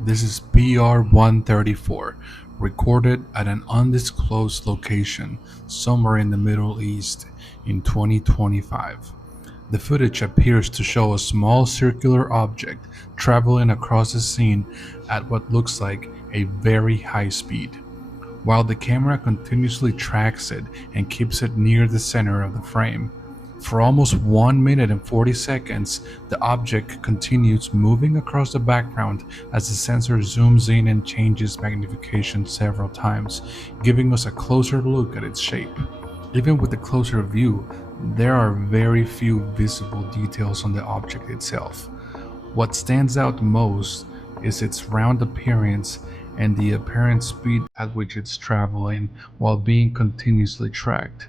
This is PR-134, recorded at an undisclosed location somewhere in the Middle East in 2025. The footage appears to show a small circular object traveling across the scene at what looks like a very high speed, while the camera continuously tracks it and keeps it near the center of the frame. For almost 1 minute and 40 seconds, the object continues moving across the background as the sensor zooms in and changes magnification several times, giving us a closer look at its shape. Even with a closer view, there are very few visible details on the object itself. What stands out most is its round appearance and the apparent speed at which it's traveling while being continuously tracked.